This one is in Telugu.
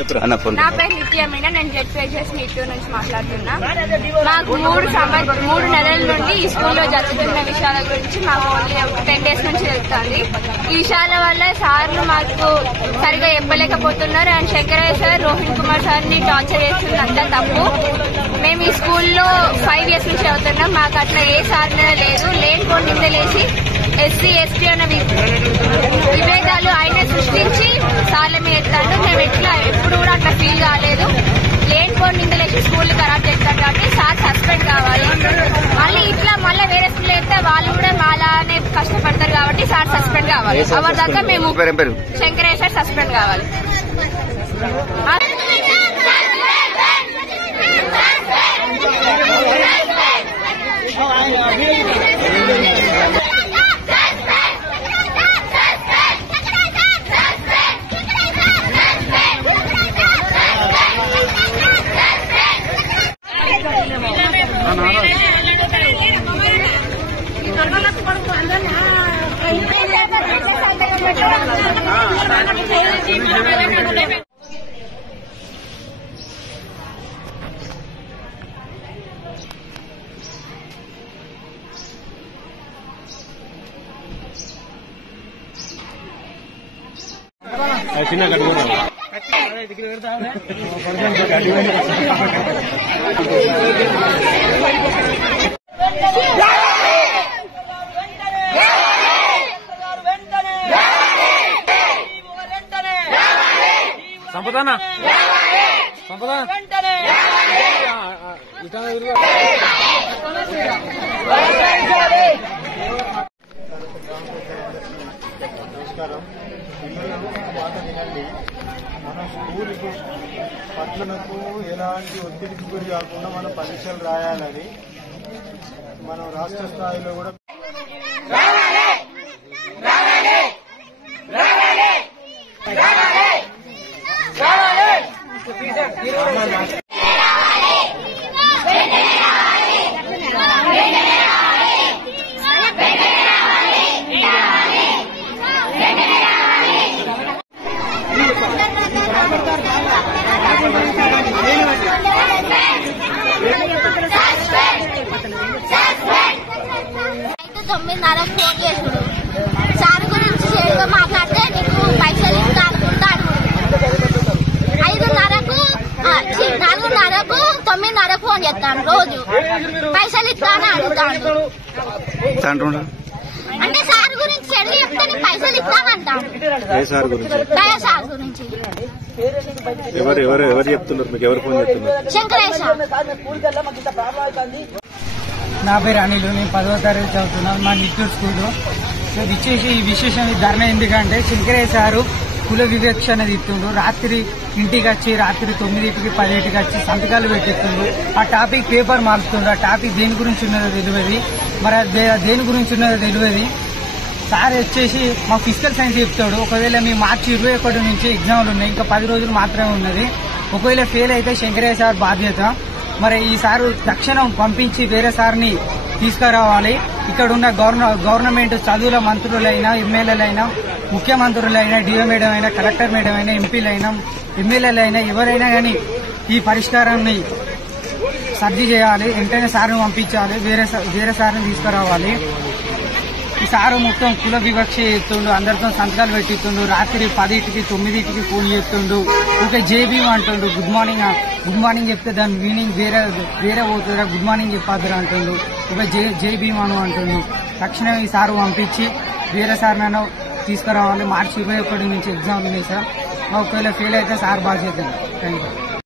నా పేరు నిత్య మీనా, నేను జెడ్పీహెచ్ఎస్ నీటూ నుంచి మాట్లాడుతున్నా. మాకు 3 నెలల నుండి ఈ స్కూల్లో జరుగుతున్న విషయాల గురించి మాకు ఓన్లీ 10 days నుంచి తెలుస్తుంది. ఈ విషయాల వల్ల సార్లు మాకు సరిగా చెప్పలేకపోతున్నారు. అండ్ శంకరయ్య సార్, రోహిణ్ కుమార్ సార్ని టార్చర్ చేస్తుంది, అంతా తప్పు. మేము ఈ స్కూల్లో 5 years నుంచి చదువుతున్నాం. మాకు అట్లా ఏ సార్ లేదు. లేని కొన్ని నిందలేసి ఎస్సీ ఎస్టీ అన్న విభేదాలు ఆయనే సృష్టించి సార్ల మీద ఎత్తాడు. మేము ఎప్పుడు కూడా అట్లా ఫీల్ కాలేదు. లేని కొన్ని నిందలేసి స్కూల్ ఖరాబ్ చేస్తారు కాబట్టి సార్ సస్పెండ్ కావాలి. మళ్ళీ వేరే స్కూల్ అయితే వాళ్ళు కూడా మాలానే కష్టపడతారు కాబట్టి సార్ సస్పెండ్ కావాలి. అవర్ దాకా మేము శంకరయ్య సార్ సస్పెండ్ కావాలి. చిన్న గడువు సంపదనా నమస్కారం. పిల్లలను మాట వినండి. మన స్కూల్ పట్లకు ఎలాంటి ఒత్తిడికి గురి కాకుండా మనం పరీక్షలు రాయాలని మనం రాష్ట్ర స్థాయిలో కూడా తొమ్మిదిన్నరకు ఫోన్ చేసుడు సార్ గురించి చెడుగా మాట్లాడితే నీకు పైసలు ఇస్తా అనుకుంటాడు. 5:30కు 4:30కు 9:30కు ఫోన్ చేస్తాను. రోజు పైసలు ఇస్తా అని అడుగుతాను. అంటే సార్ గురించి చెడు చెప్తే నీకు పైసలు ఇస్తానంటాను. సార్ గురించి ఎవరు చెప్తున్నారు? మీకు ఎవరు ఫోన్ చేస్తున్నారు? శంకరయ్య సార్. నా పేరు అనిల్, నేను 10వ తరగతి చదువుతున్నాను మా నిట్టూరు స్కూల్లో. సో ఇచ్చేసి ఈ విశేషం ధర్నా ఎందుకంటే శంకరయ్య సారు కుల వివక్షణ ఇస్తుండ్రు. రాత్రి ఇంటికి వచ్చి రాత్రి 9కి 10కి వచ్చి సంతకాలు పెట్టిస్తుండ్రు. ఆ టాపిక్ పేపర్ మారుతుండ్రు. ఆ టాపిక్ దేని గురించి ఉన్నదో తెలియదు, మరి దేని గురించి ఉన్నదో తెలియదు. సార్ వచ్చేసి మా ఫిజికల్ సైన్స్ చెప్తాడు. ఒకవేళ మీ మార్చి 21 నుంచి ఎగ్జామ్లు ఉన్నాయి, ఇంకా 10 రోజులు మాత్రమే ఉన్నది. ఒకవేళ ఫెయిల్ అయితే శంకరయ్య సార్ బాధ్యత. మరి ఈ సారు తక్షణం పంపించి వేరే సార్ని తీసుకురావాలి. ఇక్కడ ఉన్న గవర్నమెంట్ చదువుల మంత్రులైనా, ఎమ్మెల్యేలైనా, ముఖ్యమంత్రులైనా, డిఓ మేడం అయినా, కలెక్టర్ మేడం అయినా, ఎంపీలైనా, ఎమ్మెల్యేలైనా ఎవరైనా కానీ ఈ పరిష్కారాన్ని సర్ది చేయాలి. వెంటనే సార్ని పంపించాలి, వేరే సార్ని తీసుకురావాలి. ఈ సారు మొత్తం కుల వివక్ష చేస్తుండు, అందరితో సంతకాలు పెట్టిస్తుండు. రాత్రి 10కి 9కి ఫోన్ చేస్తుండు. ఇంకా జేబీ అంటుండు. గుడ్ మార్నింగ్ చెప్తే దాని మీనింగ్ వేరే పోతుందా, గుడ్ మార్నింగ్ చెప్పాదురా అంటుండు. ఒక జై భీమాను అంటుండు. తక్షణం ఈ సారు పంపించి వేరే సార్నైనా తీసుకురావాలి. మార్చి 21 నుంచి ఎగ్జామ్ ఉంది సార్. ఒకవేళ ఫెయిల్ అయితే సార్ బాధ్యత. Thank you.